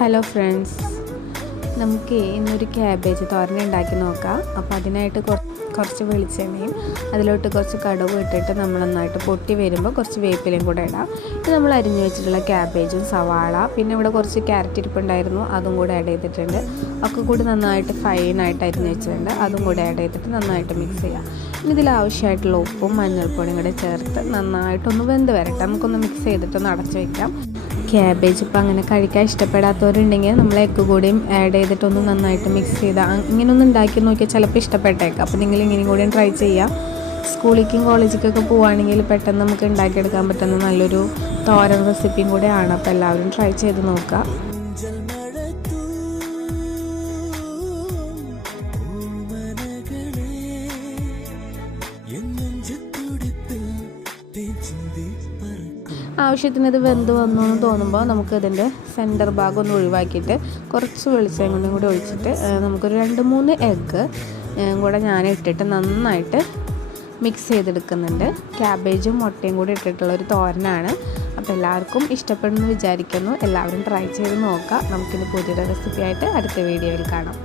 Hello friends, നമുക്ക് ഇന്നൊരു cabbage തോരൻ ഉണ്ടാക്കി നോക്കാം. അപ്പോൾ അതിനായിട്ട് കുറച്ച് വെളിച്ചെണ്ണയും അതിലോട്ട് കുറച്ച് കടുക് ഇട്ടിട്ട് നമ്മൾ നന്നായിട്ട് പൊട്ടി വരുമ്പോൾ കുറച്ച് വേപ്പിലയും കൂടെ ഇടാം. ഇത് നമ്മൾ അരിഞ്ഞു വെച്ചിട്ടുള്ള ക്യാബേജും സവാള, പിന്നെ ഇവിടെ കുറച്ച് ക്യാരറ്റ് ഇരിപ്പുണ്ടായിരുന്നു, അതും കൂടെ ആഡ് ചെയ്തിട്ടുണ്ട്. ഒക്കെ കൂടി നന്നായിട്ട് ഫൈനായിട്ട് അരിഞ്ഞു വെച്ചിട്ടുണ്ട്, അതും കൂടെ ആഡ് ചെയ്തിട്ട് നന്നായിട്ട് മിക്സ് ചെയ്യാം. ഇനി ഇതിൽ ആവശ്യമായിട്ടുള്ള ഉപ്പും മഞ്ഞൾപ്പൊടിയും കൂടെ ചേർത്ത് നന്നായിട്ടൊന്ന് വെന്ത് വരട്ടെ. നമുക്കൊന്ന് മിക്സ് ചെയ്തിട്ടൊന്ന് അടച്ചു വയ്ക്കാം. ക്യാബേജ് ഇപ്പോൾ അങ്ങനെ കഴിക്കാൻ ഇഷ്ടപ്പെടാത്തവരുണ്ടെങ്കിൽ നമ്മൾ എഗ്ഗ് കൂടിയും ആഡ് ചെയ്തിട്ടൊന്ന് നന്നായിട്ട് മിക്സ് ചെയ്താൽ ഇങ്ങനെയൊന്ന് ഉണ്ടാക്കി നോക്കിയാൽ ചിലപ്പോൾ ഇഷ്ടപ്പെട്ടേക്കാം. അപ്പോൾ നിങ്ങൾ ഇങ്ങനെയും കൂടിയും ട്രൈ ചെയ്യാം. സ്കൂളിലേക്കും കോളേജിലേക്കൊക്കെ പോവുകയാണെങ്കിൽ പെട്ടെന്ന് നമുക്ക് ഉണ്ടാക്കിയെടുക്കാൻ പറ്റുന്ന നല്ലൊരു തോരൻ റെസിപ്പിയും കൂടെയാണ്. അപ്പോൾ എല്ലാവരും ട്രൈ ചെയ്ത് നോക്കുക. ആവശ്യത്തിന് ഇത് വെന്ത് വന്നു എന്ന് തോന്നുമ്പോൾ നമുക്ക് ഇതിൻ്റെ സെൻറ്റർ ഭാഗം ഒന്ന് ഒഴിവാക്കിയിട്ട് കുറച്ച് വെളിച്ചെണ്ണ കൂടി ഒഴിച്ചിട്ട് നമുക്കൊരു 2-3 എഗ്ഗ് കൂടെ ഞാൻ ഇട്ടിട്ട് നന്നായിട്ട് മിക്സ് ചെയ്തെടുക്കുന്നുണ്ട്. ക്യാബേജും മുട്ടയും കൂടി ഇട്ടിട്ടുള്ളൊരു തോരനാണ്. അപ്പോൾ എല്ലാവർക്കും ഇഷ്ടപ്പെടുമെന്ന് വിചാരിക്കുന്നു. എല്ലാവരും ട്രൈ ചെയ്ത് നോക്കാം. നമുക്കിനി പുതിയൊരു റെസിപ്പി ആയിട്ട് അടുത്ത വീഡിയോയിൽ കാണാം.